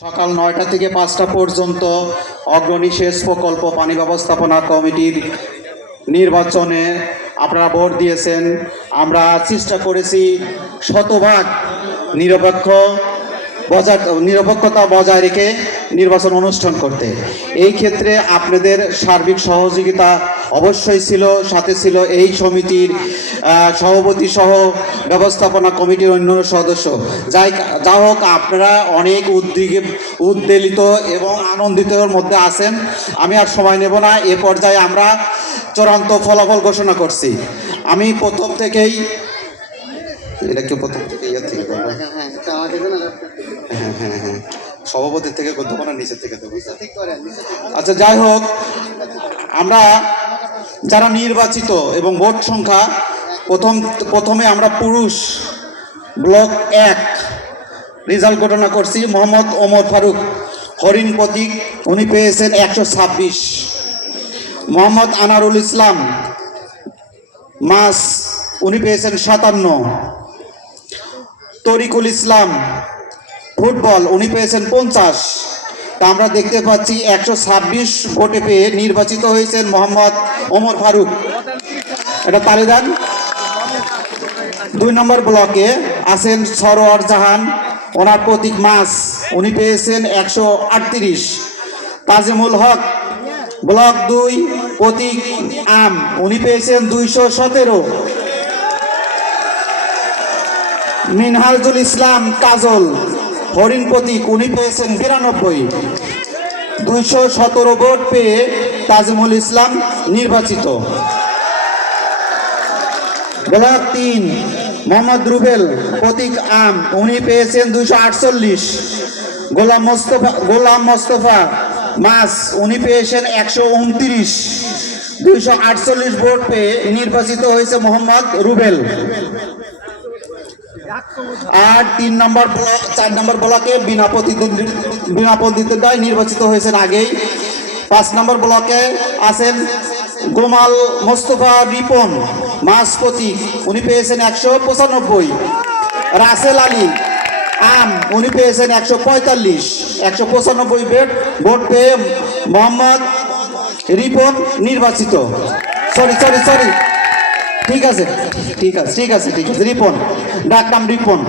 সকাল ৯টা থেকে ৫টা পর্যন্ত অগ্রণী সেচ প্রকল্প পানি ব্যবস্থাপনা কমিটির নির্বাচনে আপনারা ভোট দিয়েছেন। আমরা চেষ্টা করেছি শতভাগ নিরপেক্ষতা বজায় রেখে নির্বাচন অনুষ্ঠান করতে। এই ক্ষেত্রে আপনাদের সার্বিক সহযোগিতা অবশ্যই ছিল, সাথে ছিল এই সমিতির সভাপতি সহ ব্যবস্থাপনা কমিটির অন্যান্য সদস্য। যা হোক, আপনারা অনেক উদ্বেলিত এবং আনন্দিতের মধ্যে আছেন। আমি আর সময় নেব না, এ পর্যায়ে আমরা চূড়ান্ত ফলাফল ঘোষণা করছি। আমি প্রথম থেকেই সভাপতির থেকে করতে পারে, নিচের থেকে দেবো। আচ্ছা, যাই হোক, আমরা যারা নির্বাচিত এবং ভোট সংখ্যা প্রথমে আমরা পুরুষ ব্লক 1 রেজাল্ট ঘোষণা করছি। মোহাম্মদ ওমর ফারুক, হরিণ প্রতীক, উনি পেয়েছেন 126। মোহাম্মদ আনারুল ইসলাম মাস, উনি পেয়েছেন 57। তরিকুল ইসলাম ফুটবল, উনি পেয়েছেন 50। তা আমরা দেখতে পাচ্ছি 126 ভোটে পেয়ে নির্বাচিত হয়েছেন মোহাম্মদ ওমর ফারুক। এটা তালি দেন। 2 নম্বর ব্লকে আছেন সরোয়ার জাহান, ওনার প্রতীক মাছ, উনি পেয়েছেন 138। তাজিমুল হক ব্লক 2 প্রতীক আম, উনি পেয়েছেন 217। মিনহাজুল ইসলাম কাজল, হরিণ প্রতীক, উনি পেয়েছেন 92। 217 ভোট পেয়ে তাজিমুল ইসলাম নির্বাচিত। ব্লক 3 মোহাম্মদ রুবেল প্রতীক আম, উনি পেয়েছেন 248। গোলাম মোস্তফা মাস, উনি পেয়েছেন 129। 248 ভোট পেয়ে নির্বাচিত হয়েছে মোহাম্মদ রুবেল। আর 4 নম্বর ব্লকে বিনা প্রতিদ্বন্দ্বিতায় নির্বাচিত হয়েছেন আগেই। 5 নম্বর ব্লকে আছেন গোমাল মোস্তফা রিপন মাস প্রতীক, উনি পেয়েছেন 195। রাসেল আলী আম, উনি পেয়েছেন 145। 195 ভোট পেয়ে মোহাম্মদ রিপন নির্বাচিত। সরি, ঠিক আছে, রিপন, ডাক নাম রিপন।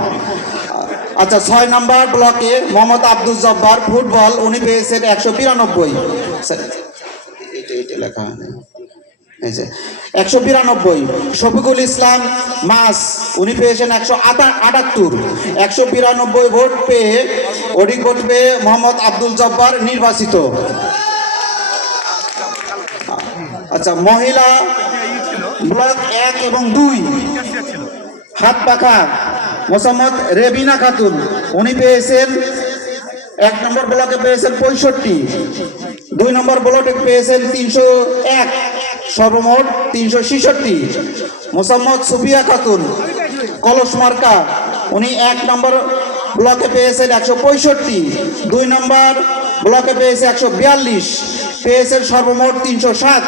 আচ্ছা, 6 নম্বর ব্লকে মোহাম্মদ আব্দুল জব্বার ফুটবল, উনি পেয়েছেন 192। লেখা 192। শফিকুল ইসলাম মাস, উনি পেয়েছেন 178। 192 ভোট পেয়ে অধিক ভোট পেয়ে মোহাম্মদ আব্দুল জব্বার নির্বাচিত। আচ্ছা, মহিলা ব্লক 1 এবং 2 হাত পাখা মোসাম্মদ রেবিনা খাতুন, উনি পেয়েছেন 1 নম্বর ব্লকে পেয়েছেন 65। 2 নম্বর ব্লকে পেয়েছেন 301, সর্বমোট 366। মোসাম্মদ সুফিয়া খাতুন কলস মার্কা, উনি 1 নম্বর ব্লকে পেয়েছেন 165। 2 নম্বর ব্লকে পেয়েছে 142, পেয়েছেন সর্বমোট 307।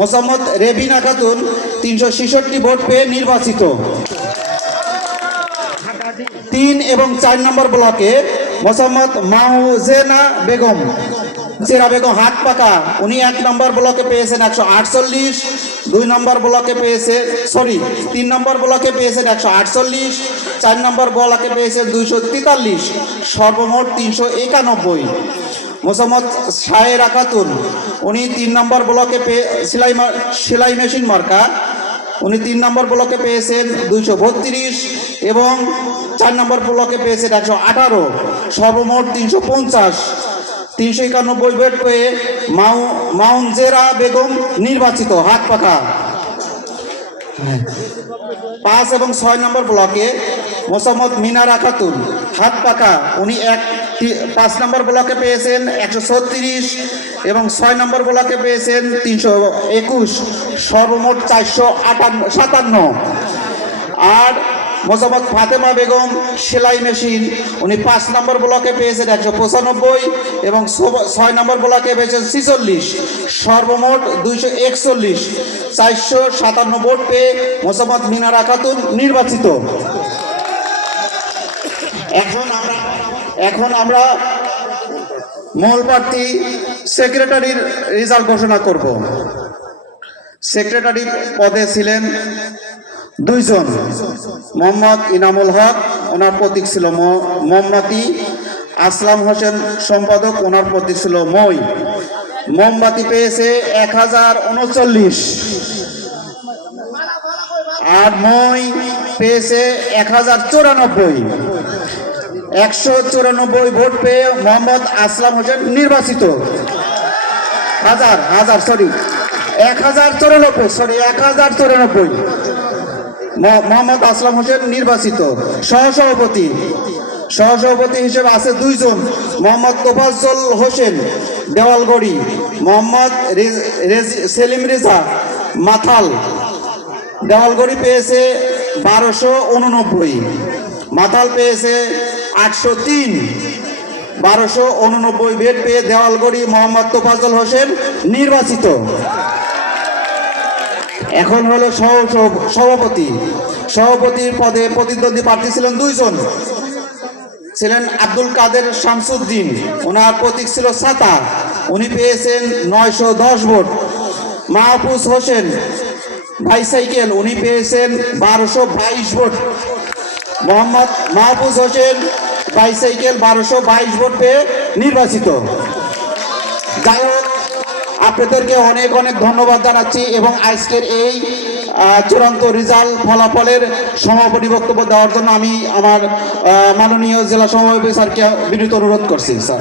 মোসাম্মদ রেবিনা খাতুন 366 ভোট পেয়ে নির্বাচিত। 3 এবং 4 নম্বর ব্লকে মোসাম্মদ মাউজেনা বেগম হাত পাকা, উনি 1 নম্বর ব্লকে পেয়েছেন 148। 2 নম্বর ব্লকে পেয়েছে 3 নম্বর ব্লকে পেয়েছেন 148। 4 নম্বর ব্লকে পেয়েছেন 243, সর্বমোট 391। মোসাম্মদ শায়েরা খাতুন, উনি 3 নম্বর ব্লকে সেলাই মেশিন মার্কা, উনি 3 নম্বর ব্লকে পেয়েছেন 232 এবং 4 নম্বর ব্লকে পেয়েছেন 118, সর্বমোট 350। 391 ভোট পেয়ে মাউনজেরা বেগম নির্বাচিত, হাত পাখা। 5 এবং 6 নম্বর ব্লকে মোসাম্মদ মিনারা খাতুন হাত পাখা, উনি 5 নম্বর ব্লকে পেয়েছেন 136 এবং 6 নম্বর ব্লকে পেয়েছেন 321, সর্বমোট 457। আর মোসাম্মদ ফাতেমা বেগম সেলাই মেশিন, উনি 5 নম্বর ব্লকে পেয়েছেন 195 এবং 6 নম্বর ব্লকে পেয়েছেন 46, সর্বমোট 241। 457 ভোট পেয়ে মোসাম্মদ মিনারা খাতুন নির্বাচিত। এখন আমরা মূল প্রার্থী সেক্রেটারির রেজাল্ট ঘোষণা করব। সেক্রেটারি পদে ছিলেন দুইজন, মোহাম্মদ ইনামুল হক, ওনার প্রতীক ছিল মোমবাতি, আসলাম হোসেন সম্পাদক, ওনার প্রতীক ছিল মই। মোমবাতি পেয়েছে 1039 আর মই পেয়েছে 1094। 194 ভোট পেয়ে মোহাম্মদ আসলাম হোসেন নির্বাচিত। 1094 মোহাম্মদ আসলাম হোসেন নির্বাচিত। সহসভাপতি হিসেবে আছে দুইজন, মোহাম্মদ তোফাজ্জল হোসেন দেওয়ালগড়ি, মোহাম্মদ সেলিম রেজা মাথাল। দেওয়ালগড়ি পেয়েছে 1289, মাথাল পেয়েছে 803। 1289 ভোট পেয়ে দেওয়ালগড়ি মোহাম্মদ তোফাজ্জল হোসেন নির্বাচিত। এখন হলো সভাপতির পদে প্রতিদ্বন্দ্বী প্রার্থী ছিলেন দুইজন, ছিলেন আব্দুল কাদের শামসুদ্দিন, ওনার প্রতীক ছিল ছাতা, উনি পেয়েছেন 910 ভোট। মাহফুজ হোসেন বাইসাইকেল, উনি পেয়েছেন 1222 vote. Mohammad Mahfuz Hossain bicycle 1222 vote পেয়ে নির্বাচিত। যাই হোক, আপনাদেরকে অনেক অনেক ধন্যবাদ জানাচ্ছি এবং আজকের এই চূড়ান্ত রেজাল্ট ফলাফলের সমাপনী বক্তব্য দেওয়ার জন্য আমি আমার মাননীয় জেলা সভাপতি স্যারকে বিনীত অনুরোধ করছি। স্যার।